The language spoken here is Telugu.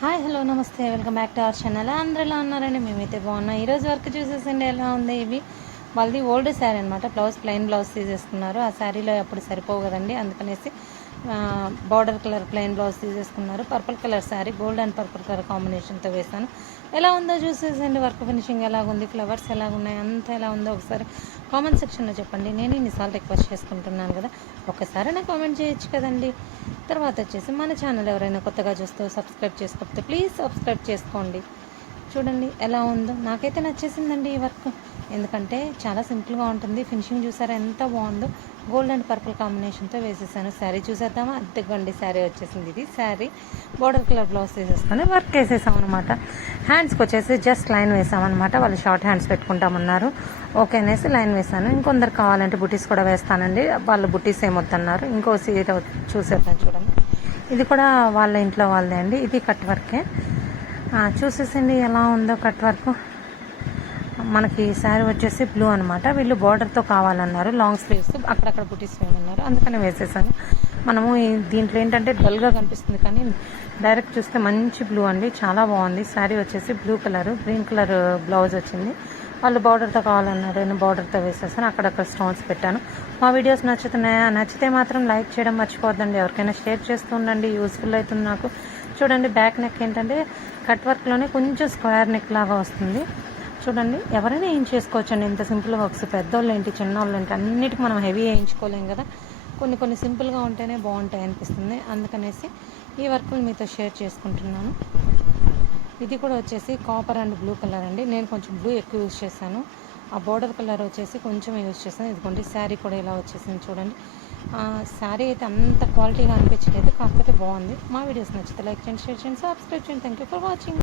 హాయ్ హలో నమస్తే welcome back to our channel. అందరూ ఎలా ఉన్నారండి? మేమైతే బాగున్నాం. ఈరోజు వర్క్ చూసేసండి ఎలా ఉంది. ఇవి వాళ్ళది ఓల్డ్ శారీ అనమాట. ప్లెయిన్ బ్లౌజ్ తీసేసుకున్నారు. ఆ శారీలో అప్పుడు సరిపోవు కదండి, అందుకనేసి బార్డర్ కలర్ ప్లెయిన్ బ్లౌజ్ తీసేసుకున్నారు. Purple colour sari gold and purple colour కాంబినేషన్తో వేసాను. ఎలా ఉందో చూసేసండి. వర్క్ ఫినిషింగ్ ఎలాగుంది, ఫ్లవర్స్ ఎలాగున్నాయి, అంతా ఎలా ఉందో ఒకసారి కామెంట్ సెక్షన్లో చెప్పండి. నేను ఇన్నిసార్లు రిక్వెస్ట్ చేసుకుంటున్నాను కదా, ఒక్కసారైనా కామెంట్ చేయొచ్చు కదండి. తర్వాత వచ్చేసి మన ఛానల్ ఎవరైనా కొత్తగా చూస్తూ సబ్స్క్రైబ్ చేసుకోకపోతే ప్లీజ్ సబ్స్క్రైబ్ చేసుకోండి. చూడండి ఎలా ఉందో, నాకైతే నచ్చేసిందండి ఈ వర్క్. ఎందుకంటే చాలా సింపుల్గా ఉంటుంది. ఫినిషింగ్ చూసారా ఎంత బాగుందో. గోల్డ్ అండ్ పర్పుల్ కాంబినేషన్తో వేసేసాను. శారీ చూసేద్దామా? అద్దెగండి శారీ వచ్చేసింది. ఇది శారీ బోర్డర్ కలర్ బ్లౌజ్ వేసేసుకొని వర్క్ వేసేసాం అనమాట. హ్యాండ్స్కి వచ్చేసి జస్ట్ లైన్ వేసామన్నమాట. వాళ్ళు షార్ట్ హ్యాండ్స్ పెట్టుకుంటామన్నారు. ఓకే అనేసి లైన్ వేసాను. ఇంకొందరు కావాలంటే బుటీస్ కూడా వేస్తానండి. వాళ్ళు బుటీస్ ఏమొద్దన్నారు. ఇంకో సీట్ చూసేద్దాం. చూడండి, ఇది కూడా వాళ్ళ ఇంట్లో వాళ్ళదే అండి. ఇది కట్ వర్కే. చూసేసింది ఎలా ఉందో కట్ వర్క్. మనకి శారీ వచ్చేసి బ్లూ అనమాట. వీళ్ళు బార్డర్తో కావాలన్నారు. లాంగ్ స్లీవ్స్ అక్కడక్కడ బుటీస్ వేయమన్నారు, అందుకని వేసేసాను. మనము దీంట్లో ఏంటంటే డల్గా కనిపిస్తుంది, కానీ డైరెక్ట్ చూస్తే మంచి బ్లూ అండి, చాలా బాగుంది. శారీ వచ్చేసి blue colour, green colour blouse వచ్చింది. వాళ్ళు బార్డర్తో కావాలన్నారు, నేను బార్డర్తో వేసేసాను. అక్కడక్కడ స్టోన్స్ పెట్టాను. మా వీడియోస్ నచ్చితే మాత్రం లైక్ చేయడం మర్చిపోద్దండి. ఎవరికైనా షేర్ చేస్తూ ఉండండి, యూస్ఫుల్ అవుతుంది నాకు. చూడండి, బ్యాక్ నెక్ ఏంటంటే కట్ వర్క్లోనే కొంచెం స్క్వేర్ నెక్ లాగా వస్తుంది. చూడండి, ఎవరైనా ఏం చేసుకోవచ్చండి ఇంత సింపుల్ వర్క్స్. పెద్దోళ్ళు ఏంటి, చిన్నోళ్ళు ఏంటి, అన్నిటికీ మనం హెవీ వేయించుకోలేం కదా. కొన్ని సింపుల్గా ఉంటేనే బాగుంటాయి అనిపిస్తుంది. అందుకనేసి ఈ వర్క్లు మీతో షేర్ చేసుకుంటున్నాను. ఇది కూడా వచ్చేసి కాపర్ అండ్ బ్లూ కలర్ అండి. నేను కొంచెం బ్లూ ఎక్కువ యూజ్ చేశాను. ఆ బార్డర్ కలర్ వచ్చేసి కొంచెం యూజ్ చేశాను. ఇదిగోండి, శారీ కూడా ఇలా వచ్చేసింది. చూడండి, శారీ అయితే అంత క్వాలిటీగా అనిపించలేదు, కాకపోతే బాగుంది. మా వీడియోస్ నచ్చితే లైక్ చేయండి, షేర్ చేయండి, సబ్స్క్రైబ్ చేయండి. Thank you for watching.